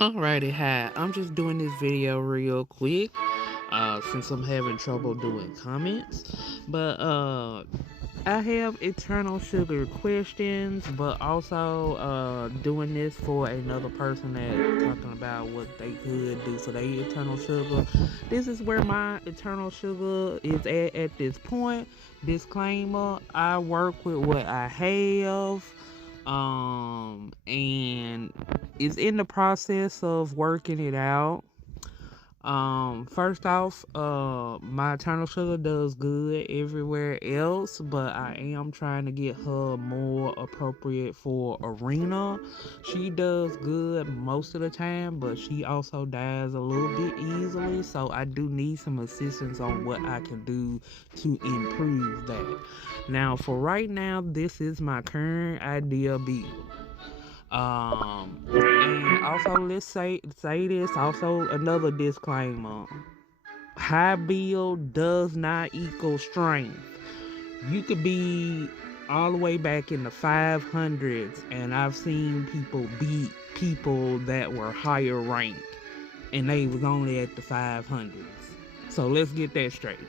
Alrighty, hi. I'm just doing this video real quick, since I'm having trouble doing comments. But I have eternal sugar questions, but also doing this for another person that's talking about what they could do for their eternal sugar. This is where my eternal sugar is at this point. Disclaimer: I work with what I have, and is in the process of working it out. First off, my eternal sugar does good everywhere else, but I am trying to get her more appropriate for arena. She does good most of the time, but she also dies a little bit easily, so I do need some assistance on what I can do to improve that. Now, for right now, this is my current idea B. And also let's say this. Also, another disclaimer: high build does not equal strength. You could be all the way back in the 500s, and I've seen people beat people that were higher ranked, and they was only at the 500s. So let's get that straight.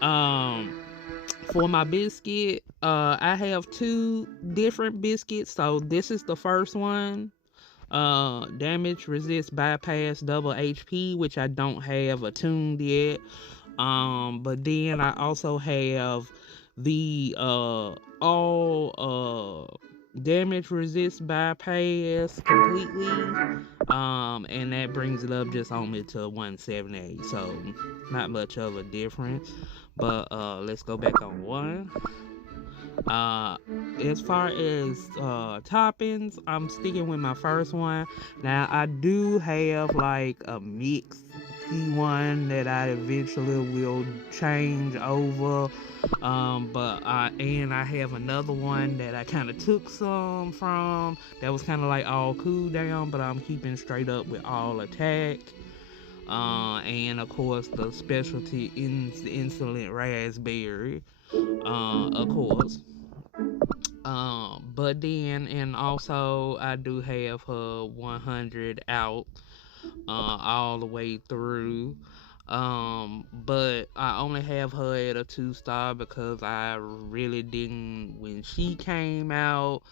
um for my biscuit, I have two different biscuits. So this is the first one. Damage resist bypass double HP, which I don't have attuned yet. But then I also have the all damage resist bypass completely. And that brings it up just only to 178. So not much of a difference. But let's go back on one. Uh, as far as toppings, I'm sticking with my first one. Now I do have like a mixed one that I eventually will change over. But I have another one that I kind of took some from that was kind of like all cool down, but I'm keeping straight up with all attack. And of course the specialty insolent raspberry. Of course. But then, and also I do have her 100 out, all the way through. But I only have her at a 2 star because I really didn't when she came out.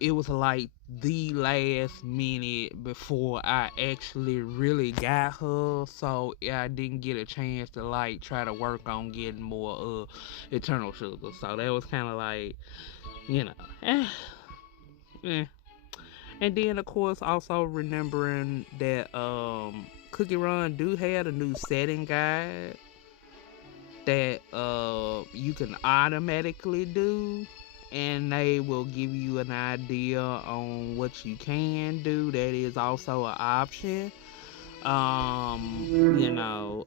It was like the last minute before I actually really got her, so yeah, I didn't get a chance to like try to work on getting more eternal sugar. So that was kind of like, you know, eh, eh. And then of course also remembering that Cookie Run do have a new setting guide that you can automatically do, and they will give you an idea on what you can do. That is also an option. You know,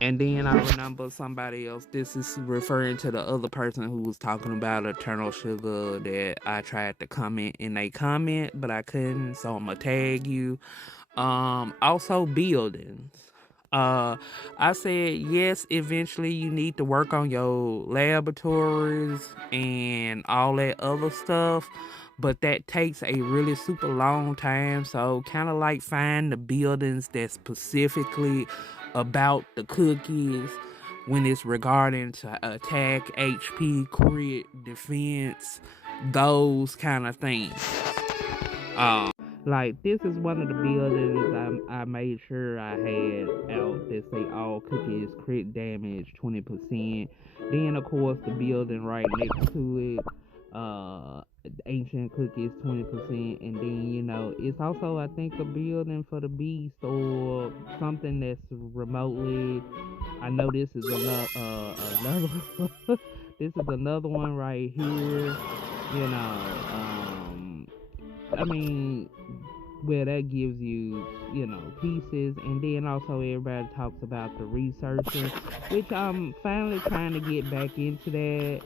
and then I remember somebody else. This is referring to the other person who was talking about eternal sugar that I tried to comment in a comment, but I couldn't, so I'm gonna tag you. Also buildings. Uh, I said yes. Eventually, you need to work on your laboratories and all that other stuff, but that takes a really super long time. So, kind of like find the buildings that specifically about the cookies when it's regarding to attack, HP, crit, defense, those kind of things. Like this is one of the buildings I made sure I had out that say all cookies crit damage 20%. Then of course the building right next to it, ancient cookies 20%, and then it's also I think a building for the beast or something that's remotely. I know this is another this is another one right here. You know, I mean, where that gives you, pieces, and then also everybody talks about the researching, which I'm finally trying to get back into that.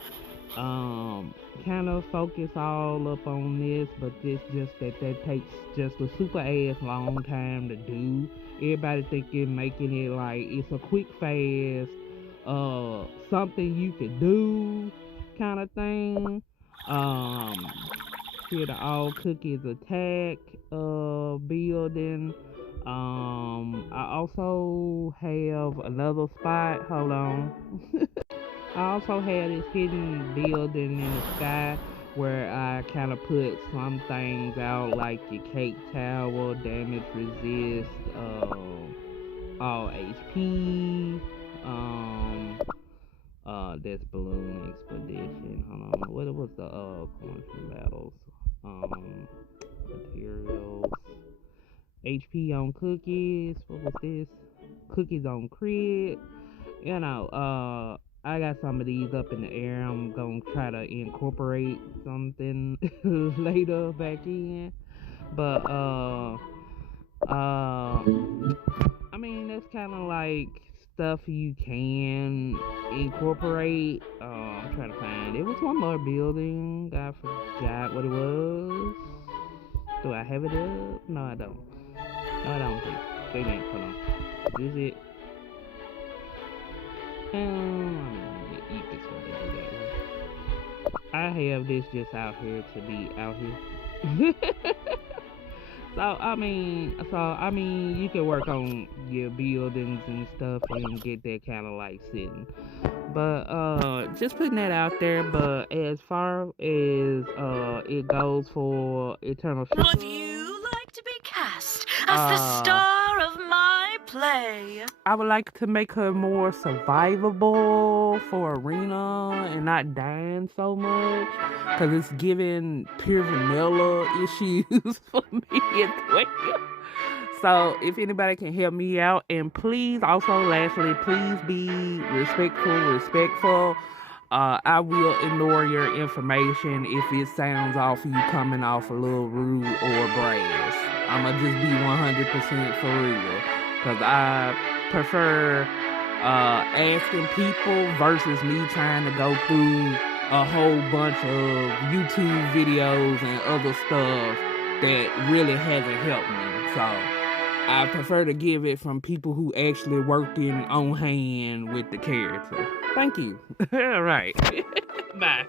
Kind of focus all up on this, but it's just that takes just a super ass long time to do. Everybody thinking making it like it's a quick fast, something you could do, kind of thing. Um, here the All Cookies Attack building. I also have another spot. Hold on. I also had this hidden building in the sky where I kind of put some things out like your cake tower, damage resist, all HP, this balloon expedition. Hold on, what was the coins from battles? Materials, HP on cookies. What was this? Cookies on crit. You know, I got some of these up in the air. I'm gonna try to incorporate something later back in. But I mean that's kind of like stuff you can incorporate. I'm trying to find. It was one more building. I forgot what it was. Do I have it up? No, I don't. No, I don't think. Wait a minute. Hold on. Is this it? You can sort of do that one. I have this just out here to be out here. So I mean, you can work on your buildings and stuff and get that kind of like sitting. But just putting that out there. But as far as it goes for Eternal Shield, would you like to be cast as the star of my play? I would like to make her more survivable for Arena and not dying so much, because it's giving pure vanilla issues for me as well. So if anybody can help me out, and please also lastly, please be respectful. I will ignore your information if it sounds off you coming off a little rude or brass. I'ma just be 100% for real, because I prefer asking people versus me trying to go through a whole bunch of YouTube videos and other stuff that really hasn't helped me. So I prefer to give it from people who actually working on hand with the character. Thank you. All right. Bye.